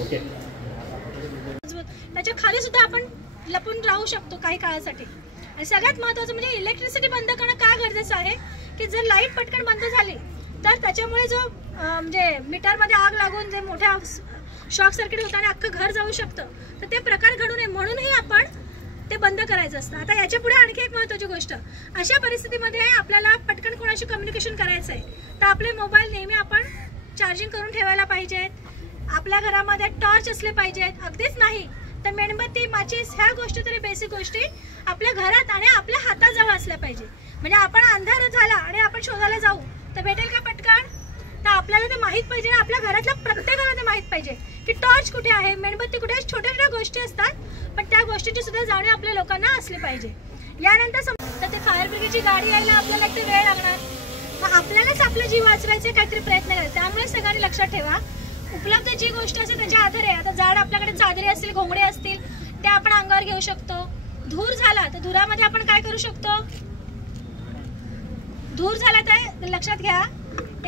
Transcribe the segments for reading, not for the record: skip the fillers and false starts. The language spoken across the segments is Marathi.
ओके, त्याच्या खाली सुद्धा आपण लपून राहू शकतो काही काळासाठी. आणि सगळ्यात महत्त्वाचं म्हणजे इलेक्ट्रिसिटी बंद करणं का गरजेचं आहे की जर लाईट पटकन बंद झाली तर त्याच्यामुळे जो म्हणजे मीटरमध्ये आग लागून जे मोठ्या शॉक सर्किट होतं आणि अख्खं घर जाऊ शकतं, तर ते प्रकार घडू नये म्हणूनही आपण ते बंद करायचं असतं. आता याच्या पुढे आणखी एक महत्त्वाची गोष्ट, अशा परिस्थितीमध्ये आपल्याला पटकन कोणाशी कम्युनिकेशन करायचं आहे तर आपले मोबाईल नेहमी आपण चार्जिंग करून ठेवायला पाहिजेत. आपल्या घरामध्ये टॉर्च असले पाहिजेत, अगदीच नाही तर मेणबत्ती, माचीस ह्या गोष्टी तरी बेसिक गोष्टी आपल्या घरात आणि आपल्या हाताजवळ असल्या पाहिजे. म्हणजे आपण अंधार झाला आणि आपण शोधायला जाऊ तर भेटेल का पटकन? तर आपल्याला ते माहीत पाहिजे, आपल्या घरातल्या प्रत्येकाला ते माहीत पाहिजे की टॉर्च कुठे आहे, मेणबत्ती कुठे आहे. छोट्या छोट्या गोष्टी असतात पण त्या गोष्टीची सुद्धा जाणीव आपल्या लोकांना असली पाहिजे. यानंतर तर ते फायर ब्रिगेडची गाडी यायला आपल्याला एक वेळ लागणार, मग आपल्यालाच आपला जीव वाचवायचे काहीतरी प्रयत्न करायचे. त्यामुळे सगळ्यांनी लक्षात ठेवा, उपलब्ध जी गोष्ट असेल त्याच्या आधारे, आता झाड आपल्याकडे चादरी असतील, घोंगडे असतील, ते आपण अंगावर घेऊ शकतो. धूर झाला तर धुरामध्ये आपण काय करू शकतो, धूर झाला तर लक्षात घ्या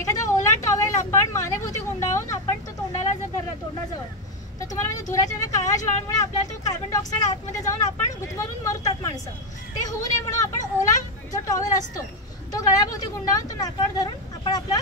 एखादा ओला टॉवेल आपण मानेभोवती गुंडाळून आपण तो तोंडाला जर धरला तोंडाजवळ तर तुम्हाला म्हणजे धुराच्या काळ्या ज्वाळामुळे आपल्याला तो कार्बन डायऑक्साईड आतमध्ये जाऊन आपण गुदमरून मरतात माणसं. ते होऊ नये म्हणून आपण ओला जो टॉवेल असतो तो गळ्याभोवती गुंडाळून तो नाकावर धरून आपण आपला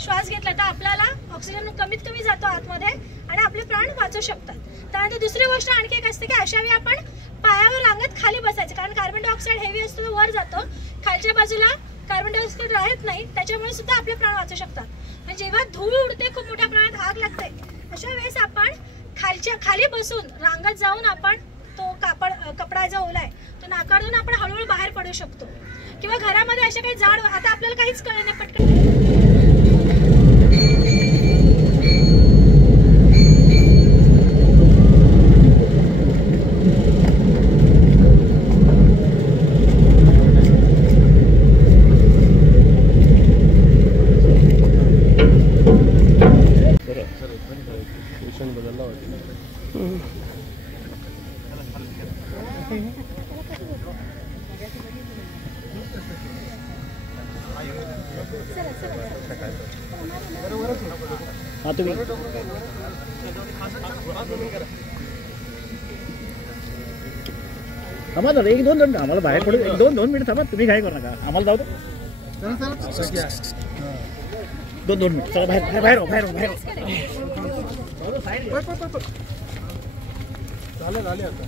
श्वास घेतला तर आपल्याला ऑक्सिजन कमीत कमी जातो आतमध्ये आणि आपले प्राण वाचू शकतात. त्यानंतर दुसरी गोष्ट आणखी एक असते की अशा वेळी आपण पायावर रांगत खाली बसायचं, कारण कार्बन डायऑक्साईड हेवी असतो तो वर जातो, खालच्या बाजूला कार्बन डायऑक्साईड राहत नाही, त्याच्यामुळे सुद्धा आपले प्राण वाचू शकतात. आणि जेव्हा धूळ उडते, खूप मोठ्या प्रमाणात आग लागते, अशा वेळेस आपण खाली बसून रांगत जाऊन आपण तो कपडा जो ओला आहे तो नाकारून आपण हळूहळू बाहेर पडू शकतो. किंवा घरामध्ये अशा काही झाड, आता आपल्याला काहीच कळलं नाही पटकन हाँ तुम्ही थांबा जरा, एक दोन आम्हाला बाहेर पडू, एक दोन मिनिट थांबा, तुम्ही काय करू नका, आम्हाला जाऊ दे. 2 मिनिट चला, बाहेर झाले आता.